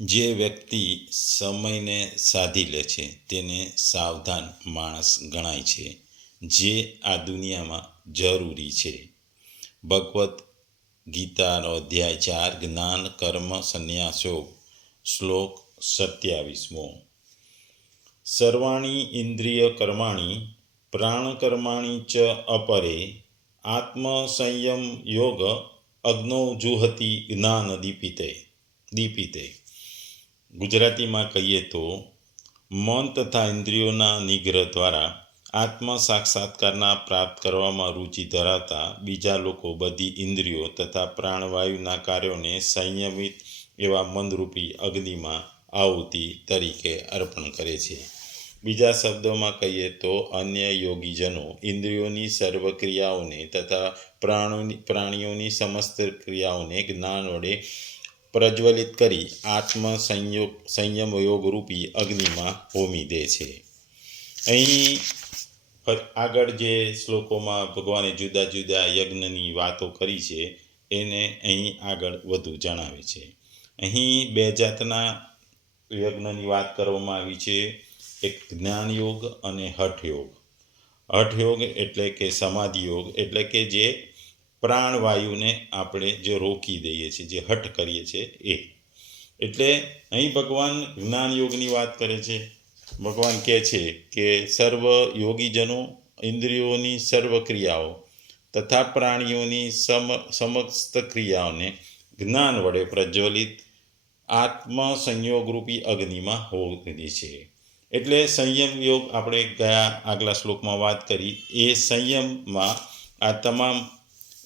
જે વ્યક્તિ સમયને સાધી લે છે, તેને સાવધાન માણસ ગણાય છે, જે આ દુનિયામાં જરૂરી છે. ભગવદ્ ગીતાનો અધ્યાય ચાર, જ્ઞાન, કર્મ, સંન્યાસો, શ્લોક સત્યાવીસમો. સર્વાણી ઇન્દ્રિય કર્માણી, પ્રાણકર્માણી ચ અપરે આત્મસંયમ યોગ અગ્નૌ જુહતી જ્ઞાન દીપિતે દીપિતે. ગુજરાતીમાં કહીએ તો, મન તથા ઇન્દ્રિયોના નિગ્રહ દ્વારા આત્મ સાક્ષાત્કારના પ્રાપ્ત કરવામાં રુચિ ધરાવતા બીજા લોકો બધી ઇન્દ્રિયો તથા પ્રાણવાયુના કાર્યોને સંયમિત એવા મનરૂપી અગ્નિમાં આહુતિ તરીકે અર્પણ કરે છે. બીજા શબ્દોમાં કહીએ તો, અન્ય યોગીજનો ઇન્દ્રિયોની સર્વ ક્રિયાઓને તથા પ્રાણોની પ્રાણીઓની સમસ્ત ક્રિયાઓને જ્ઞાન વડે પ્રજ્વલિત કરી આત્મ સંયોગ સંયમ યોગરૂપી અગ્નિમાં હોમી દે છે. અહીં આગળ જે શ્લોકોમાં ભગવાને જુદા જુદા યજ્ઞની વાતો કરી છે, એને અહીં આગળ વધુ જણાવે છે. અહીં બે જાતના યજ્ઞની વાત કરવામાં આવી છે, એક જ્ઞાન યોગ અને હઠ યોગ હઠ યોગ એટલે કે સમાધિ યોગ એટલે કે જે પ્રાણવાયુને આપણે જે રોકી દઈએ છીએ, જે હઠ કરીએ છીએ એ. એટલે અહીં ભગવાન જ્ઞાન યોગની વાત કરે છે. ભગવાન કહે છે કે સર્વ યોગીજનો, ઇન્દ્રિયોની સર્વ ક્રિયાઓ તથા પ્રાણીઓની સમ, સમસ્ત ક્રિયાઓને જ્ઞાન વડે પ્રજ્વલિત આત્મ સંયોગરૂપી અગ્નિમાં હોવી છે. એટલે સંયમ યોગ આપણે ગયા આગલા શ્લોકમાં વાત કરી. એ સંયમમાં આ તમામ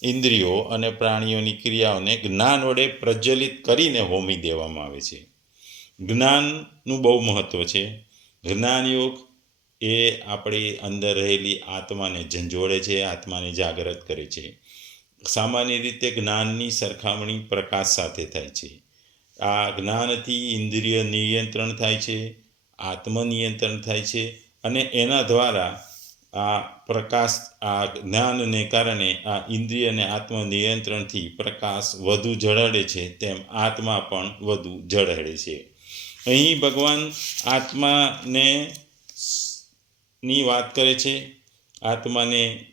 ઇન્દ્રિયો અને પ્રાણીઓની ક્રિયાઓને જ્ઞાન વડે પ્રજ્વલિત કરીને હોમી દેવામાં આવે છે. જ્ઞાનનું બહુ મહત્ત્વ છે. જ્ઞાનયોગ એ આપણી અંદર રહેલી આત્માને ઝંઝોળે છે, આત્માને જાગૃત કરે છે. સામાન્ય રીતે જ્ઞાનની સરખામણી પ્રકાશ સાથે થાય છે. આ જ્ઞાનથી ઇન્દ્રિય નિયંત્રણ થાય છે, આત્મનિયંત્રણ થાય છે અને એના દ્વારા આ પ્રકાશ, આ જ્ઞાનને કારણે, આ ઇન્દ્રિય અને આત્મનિયંત્રણથી પ્રકાશ વધુ ઝળહળે છે, તેમ આત્મા પણ વધુ ઝળહળે છે. અહીં ભગવાન આત્માને ની વાત કરે છે. આત્માને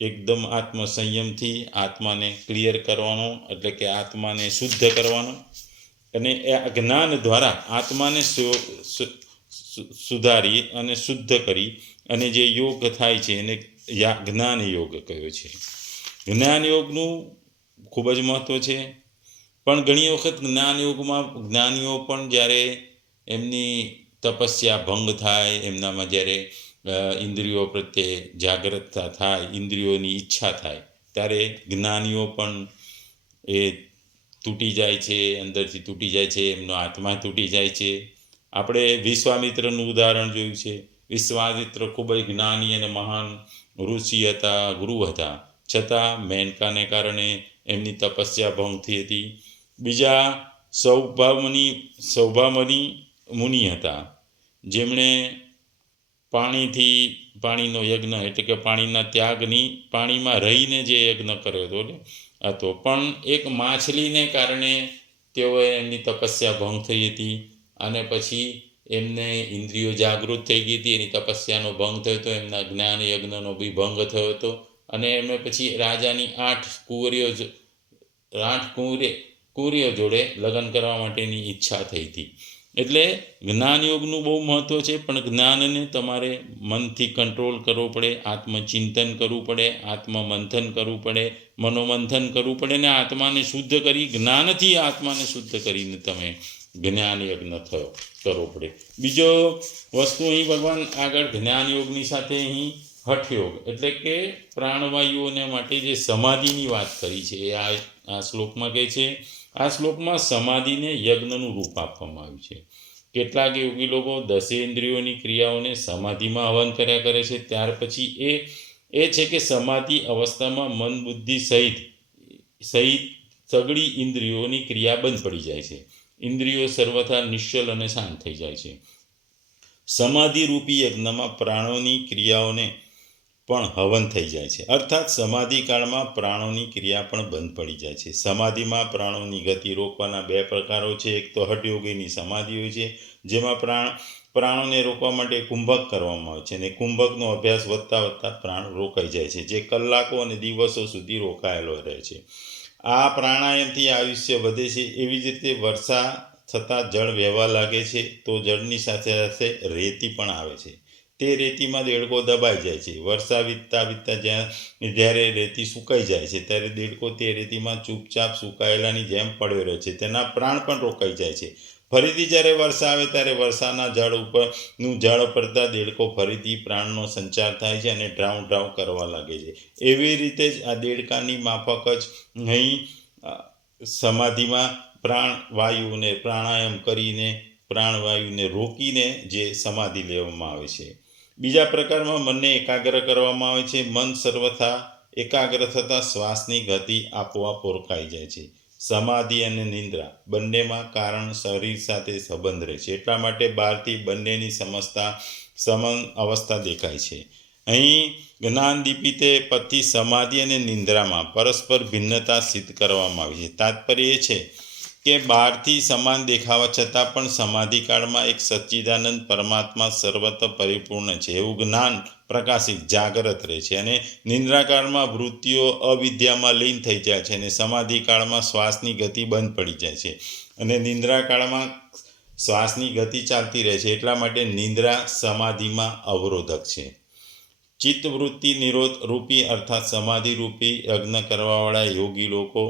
એકદમ આત્મ સંયમથી આત્માને ક્લિયર કરવાનો, એટલે કે આત્માને શુદ્ધ કરવાનો. અને એ જ્ઞાન દ્વારા આત્માને સુધારી અને શુદ્ધ કરી અને જે યોગ થાય છે એને જ્ઞાન યોગ કહ્યો છે. જ્ઞાન યોગનું ખૂબ જ મહત્ત્વ છે. પણ ઘણી વખત જ્ઞાન યોગમાં જ્ઞાનીઓ પણ જ્યારે એમની તપસ્યા ભંગ થાય, એમનામાં જ્યારે ઇન્દ્રિયો પ્રત્યે જાગૃતતા થાય, ઇન્દ્રિયોની ઈચ્છા થાય, ત્યારે જ્ઞાનીઓ પણ એ તૂટી જાય છે, અંદરથી તૂટી જાય છે, એમનો આત્મા તૂટી જાય છે. આપણે વિશ્વામિત્રનું ઉદાહરણ જોયું છે. વિશ્વામિત્ર ખૂબ જ જ્ઞાની અને મહાન ઋષિ હતા, ગુરુ હતા. છતાં મેનકાને કારણે એમની તપસ્યા ભંગ થઈ હતી. બીજા સૌભામની સૌભામની મુનિ હતા. જેમણે પાણીથી, પાણીનો યજ્ઞ એટલે કે પાણીના ત્યાગની પાણીમાં રહીને જે યજ્ઞ કર્યો હતો હતો પણ એક માછલીને કારણે તેઓએ એમની તપસ્યા ભંગ થઈ હતી. અને પછી એમને ઇન્દ્રિયો જાગૃત થઈ ગઈ હતી, એની તપસ્યાનો ભંગ થયો હતો, એમના જ્ઞાન યજ્ઞનો બી ભંગ થયો હતો. અને એમને પછી રાજાની આઠ કુંવરીઓ આઠ કુંવરી, કુંવરીઓ જોડે લગ્ન કરવા માટેની ઈચ્છા થઈ હતી. એટલે જ્ઞાન યોગનું બહુ મહત્ત્વ છે, પણ જ્ઞાનને તમારે મનથી કંટ્રોલ કરવો પડે, આત્મચિંતન કરવું પડે, આત્મમંથન કરવું પડે, મનોમંથન કરવું પડે ને આત્માને શુદ્ધ કરી, જ્ઞાનથી આત્માને શુદ્ધ કરીને તમે જ્ઞાન યજ્ઞ થયો, કરવો પડે. બીજો વસ્તુ અહીં ભગવાન આગળ જ્ઞાન યોગની સાથે અહીં હઠયોગ એટલે કે પ્રાણવાયુઓને માટે જે સમાધિની વાત કરી છે, એ આ આ શ્લોકમાં કહે છે, આ શ્લોકમાં સમાધિને યજ્ઞનું રૂપ આપવામાં આવ્યું છે. કેટલાક યોગી લોકો દસે ઇન્દ્રિયોની ક્રિયાઓને સમાધિમાં હવન કર્યા કરે છે, ત્યાર પછી એ એ છે કે સમાધિ અવસ્થામાં મન બુદ્ધિ સહિત સહિત સગળી ઇન્દ્રિયોની ક્રિયા બંધ પડી જાય છે. ઇન્દ્રિયો સર્વથા નિશ્ચલ અને શાંત થઈ જાય છે. સમાધિ રૂપી યજ્ઞમાં પ્રાણોની ક્રિયાઓને પણ હવન થઈ જાય છે. અર્થાત સમાધિકાળમાં પ્રાણોની ક્રિયા પણ બંધ પડી જાય છે. સમાધિમાં પ્રાણોની ગતિ રોકવાના બે પ્રકારો છે. એક તો હઠયોગીની સમાધિ હોય છે, જેમાં પ્રાણ, પ્રાણોને રોકવા માટે કુંભક કરવામાં આવે છે અને કુંભકનો અભ્યાસ વધતા વધતા પ્રાણ રોકાઈ જાય છે, જે કલાકો અને દિવસો સુધી રોકાયેલો રહે છે. આ પ્રાણાયામથી આયુષ્ય વધે છે. એવી જ રીતે વર્ષા થતાં જળ વહેવા લાગે છે. તો જળની સાથે સાથે રેતી પણ આવે છે. તે રેતીમાં દેડકો દબાઈ જાય છે. વર્ષા વીતતા વીતતા જ્યાં, જ્યારે રેતી સુકાઈ જાય છે, ત્યારે દેડકો તે રેતીમાં ચૂપચાપ સુકાયેલાની જેમ પડ્યો રહે છે. તેના પ્રાણ પણ રોકાઈ જાય છે. ફરીથી જ્યારે વર્ષા આવે ત્યારે વર્ષાના જળ ઉપરનું જળ પડતા દેડકો ફરીથી પ્રાણનો સંચાર થાય છે અને ડ્રાઉ ડ્રાઉ કરવા લાગે છે. એવી રીતે જ આ દેડકાની માફક જ અહીં સમાધિમાં પ્રાણ વાયુને પ્રાણાયામ કરીને પ્રાણવાયુને રોકીને જે સમાધિ લેવામાં આવે છે. બીજા પ્રકારમાં મનને એકાગ્ર કરવામાં આવે છે. મન સર્વથા એકાગ્ર થતાં શ્વાસની ગતિ આપોઆપ ઓળખાઈ જાય છે. સમાધિ અને નિંદ્રા બંનેમાં કારણ શરીર સાથે સંબંધ રહે છે. એટલા માટે બહારથી બંનેની સમજતા સમન અવસ્થા દેખાય છે. અહીં જ્ઞાન દીપિતે પતિ સમાધિ અને નિંદ્રામાં પરસ્પર ભિન્નતા સિદ્ધ કરવામાં આવી છે. તાત્પર્ય એ છે કે બહારથી સમાન દેખાવા છતાં પણ સમાધિકાળમાં એક સચ્ચિદાનંદ પરમાત્મા સર્વત્ર પરિપૂર્ણ છે. એવું જ્ઞાન પ્રકાશિત જાગ્રત રહે છે અને નિંદ્રાકાળમાં વૃત્તિઓ અવિદ્યામાં લીન થઈ જાય છે અને સમાધિકાળમાં શ્વાસની ગતિ બંધ પડી જાય છે અને નિંદ્રાકાળમાં શ્વાસની ગતિ ચાલતી રહે છે એટલા માટે નિંદ્રા સમાધિમાં અવરોધક છે. ચિત્તવૃત્તિ નિરોધ રૂપી અર્થાત સમાધિ રૂપી યજ્ઞ કરવાવાળા યોગી લોકો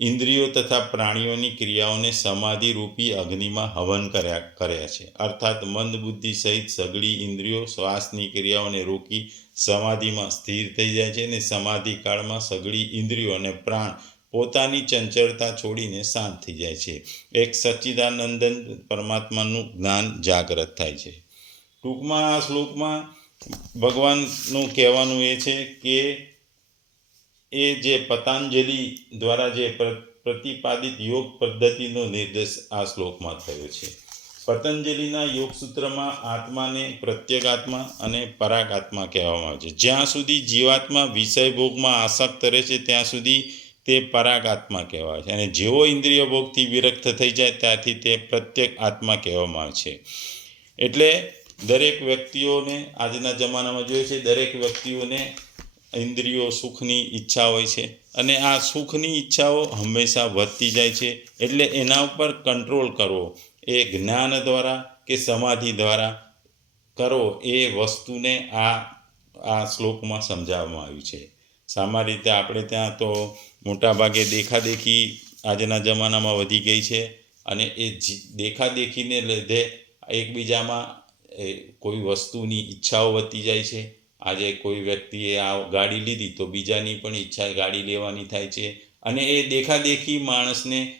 ઇન્દ્રિયો તથા પ્રાણીઓની ક્રિયાઓને સમાધિ રૂપી અગ્નિમાં હવન કર્યા કર્યા છે. અર્થાત મંદ બુદ્ધિ સહિત સગળી ઇન્દ્રિયો શ્વાસની ક્રિયાઓને રોકી સમાધિમાં સ્થિર થઈ જાય છે અને સમાધિ કાળમાં સગળી ઇન્દ્રિયો અને પ્રાણ પોતાની ચંચળતા છોડીને શાંત થઈ જાય છે. એક સચ્ચિદાનંદન પરમાત્માનું જ્ઞાન જાગ્રત થાય છે. ટૂંકમાં આ શ્લોકમાં ભગવાનનું કહેવાનું એ છે કે એ જે પતંજલિ દ્વારા જે પ્રતિપાદિત યોગ પદ્ધતિનો નિર્દેશ આ શ્લોકમાં થયો છે. પતંજલિના યોગ સૂત્રમાં આત્માને પ્રત્યેગાત્મા અને પરાગાત્મા કહેવામાં આવે છે. જ્યાં સુધી જીવાત્મા વિષય ભોગમાં આસક્ત રહે છે, ત્યાં સુધી તે પરાગાત્મા કહેવાય છે. અને જેવો ઇન્દ્રિય ભોગથી વિરક્ત થઈ જાય, ત્યાંથી તે પ્રત્યેક આત્મા કહેવામાં આવે છે. એટલે દરેક વ્યક્તિઓને આજના જમાનામાં જોઈએ છે, દરેક વ્યક્તિઓને ઇન્દ્રિયો સુખની ઈચ્છા હોય છે. અને આ સુખની ઈચ્છાઓ હંમેશા વધતી જાય છે. એટલે એના ઉપર કંટ્રોલ કરવો. એ જ્ઞાન દ્વારા કે સમાધિ દ્વારા કરો એ વસ્તુને આ આ શ્લોકમાં સમજાવવામાં આવ્યું છે. સામાન્ય રીતે આપણે ત્યાં તો મોટાભાગે દેખાદેખી આજના જમાનામાં વધી ગઈ છે. અને એ દેખાદેખીને લીધે એકબીજામાં કોઈ વસ્તુની ઈચ્છાઓ વધતી જાય છે. આજે કોઈ વ્યક્તિએ આ ગાડી લીધી તો બીજાની પણ ઈચ્છા ગાડી લેવાની થાય છે. અને એ દેખાદેખી માણસને,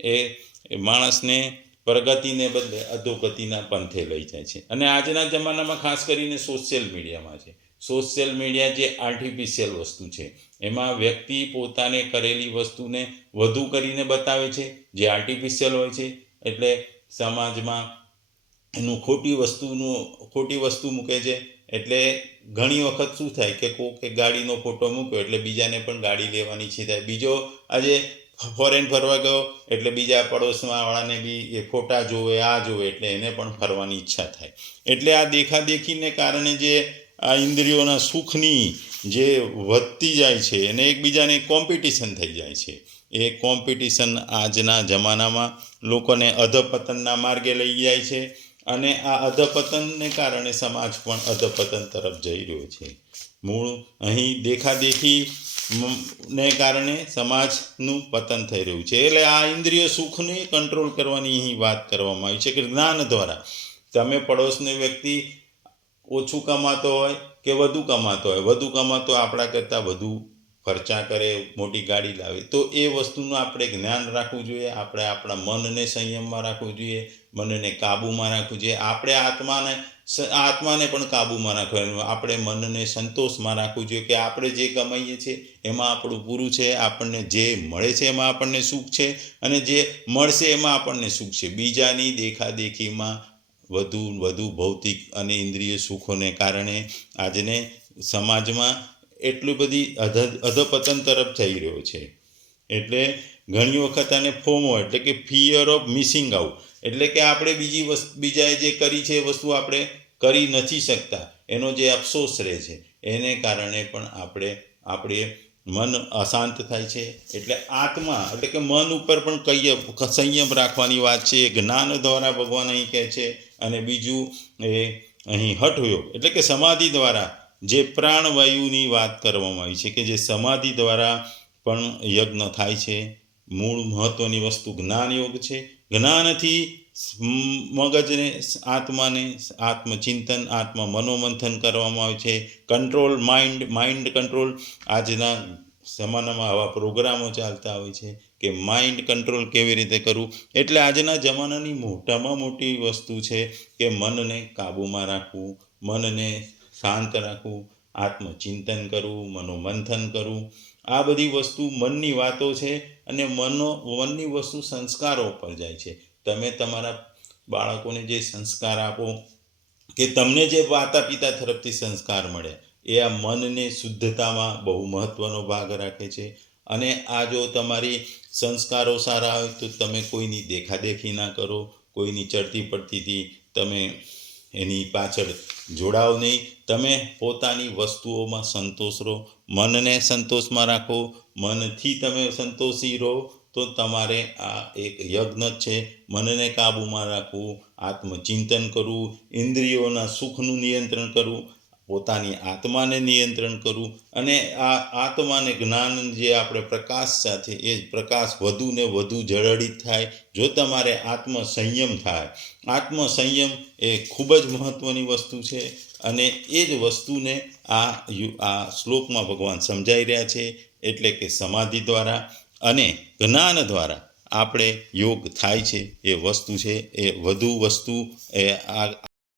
એ માણસને પ્રગતિને બદલે અધોગતિના પંથે લઈ જાય છે. અને આજના જમાનામાં ખાસ કરીને સોશિયલ મીડિયામાં છે. સોશિયલ મીડિયા જે આર્ટિફિશિયલ વસ્તુ છે, એમાં વ્યક્તિ પોતાને કરેલી વસ્તુને વધુ કરીને બતાવે છે, જે આર્ટિફિશિયલ હોય છે. એટલે સમાજમાં એનું ખોટી વસ્તુનું, ખોટી વસ્તુ મૂકે છે. એટલે ઘણી વખત શું થાય કે કોકે ગાડીનો ફોટો મૂક્યો એટલે બીજાને પણ ગાડી લેવાની ઈચ્છા થાય. બીજો આજે ફોરેન ફરવા ગયો એટલે બીજા પડોશમાં વાળાને બી એ ફોટા જોવે, આ જોવે એટલે એને પણ ફરવાની ઈચ્છા થાય. એટલે આ દેખાદેખીને કારણે જે આ ઇન્દ્રિયોના સુખની જે વધતી જાય છે એને એકબીજાને કોમ્પિટિશન થઈ જાય છે. એ કોમ્પિટિશન આજના જમાનામાં લોકોને અધપતનના માર્ગે લઈ જાય છે. અને આ અધપતનને કારણે સમાજ પણ અધપતન તરફ જઈ રહ્યો છે. મૂળ અહીં દેખાદેખી ને કારણે સમાજનું પતન થઈ રહ્યું છે. એટલે આ ઇન્દ્રિય સુખને કંટ્રોલ કરવાની અહીં વાત કરવામાં આવી છે કે જ્ઞાન દ્વારા. તમે પડોશની વ્યક્તિ ઓછું કમાતો હોય કે વધુ કમાતો હોય? વધુ કમાતો આપણા કરતાં વધુ ખર્ચા કરે, મોટી ગાડી લાવે. તો એ વસ્તુનું આપણે જ્ઞાન રાખવું જોઈએ, આપણે આપણા મનને સંયમમાં રાખવું જોઈએ, મનને કાબૂમાં રાખવું જોઈએ. આપણે આત્માને આત્માને પણ કાબૂમાં રાખવાનું આપણે મનને સંતોષમાં રાખવું જોઈએ કે આપણે જે કમાઈએ છીએ, એમાં આપણું પૂરું છે, આપણને જે મળે છે, એમાં આપણને સુખ છે અને જે મળશે, એમાં આપણને સુખ છે. બીજાની દેખાદેખીમાં વધુ વધુ ભૌતિક અને ઇન્દ્રિય સુખોને કારણે આજને સમાજમાં એટલી બધી અધ અધપતન તરફ જઈ રહ્યો છે. એટલે ઘણી વખત આને ફોમો, એટલે કે ફિયર ઓફ મિસિંગ આઉટ એટલે કે આપણે બીજી વસ્તુ બીજાએ જે કરી છે એ વસ્તુ આપણે કરી નથી શકતા. એનો જે અફસોસ રહે છે. એને કારણે પણ આપણે આપણે મન અશાંત થાય છે. એટલે આત્મા, એટલે કે મન ઉપર પણ કઈ, સંયમ રાખવાની વાત છે. જ્ઞાન દ્વારા ભગવાન અહીં કહે છે. અને બીજું એ અહીં હઠયોગ એટલે કે સમાધિ દ્વારા જે પ્રાણવાયુની વાત કરવામાં આવી છે કે જે સમાધિ દ્વારા પણ યજ્ઞ થાય છે, મૂળ મહત્ત્વની વસ્તુ જ્ઞાન યોગ છે. જ્ઞાનથી મગજને, આત્માને આત્મચિંતન, આત્મ મનોમંથન કરવામાં આવે છે. કંટ્રોલ માઇન્ડ માઇન્ડ કંટ્રોલ આજના જમાનામાં આવા પ્રોગ્રામો ચાલતા હોય છે કે માઇન્ડ કંટ્રોલ કેવી રીતે કરવું? એટલે આજના જમાનાની મોટામાં મોટી વસ્તુ છે કે મનને કાબૂમાં રાખવું, મનને શાંત રાખવું, આત્મચિંતન કરવું, મનોમંથન કરવું, આ બધી વસ્તુ મનની વાતો છે અને મનો, મનની વસ્તુ સંસ્કારો પર જાય છે. તમે તમારા બાળકોને જે સંસ્કાર આપો, કે તમને જે માતા પિતા તરફથી સંસ્કાર મળે, એ આ મનને શુદ્ધતામાં બહુ મહત્ત્વનો ભાગ રાખે છે. અને આ જો તમારી સંસ્કારો સારા હોય, તો તમે કોઈની દેખાદેખી ના કરો, કોઈની ચડતી પડતીથી તમે એની પાછળ જોડાવ નહીં. તમે પોતાની વસ્તુઓમાં સંતોષ રહો. મનને સંતોષમાં રાખો. મનથી તમે સંતોષી રહો તો તમારે આ એક યજ્ઞ છે. મનને કાબૂમાં રાખવું, આત્મચિંતન કરવું, ઇન્દ્રિયોના સુખનું નિયંત્રણ કરવું પોતાની આત્માને નિયંત્રણ કરવું અને આ આત્માને જ્ઞાન જે આપણે પ્રકાશ સાથે, એ પ્રકાશ વધુ ને વધુ જળડિત થાય, જો તમારે આત્મસંયમ થાય. આત્મસંયમ એ ખૂબ જ મહત્ત્વની વસ્તુ છે અને એ જ વસ્તુને આ આ શ્લોકમાં ભગવાન સમજાઈ રહ્યા છે, એટલે કે સમાધિ દ્વારા અને જ્ઞાન દ્વારા આપણે યોગ થાય છે, એ વસ્તુ છે, એ વધુ વસ્તુ, એ આ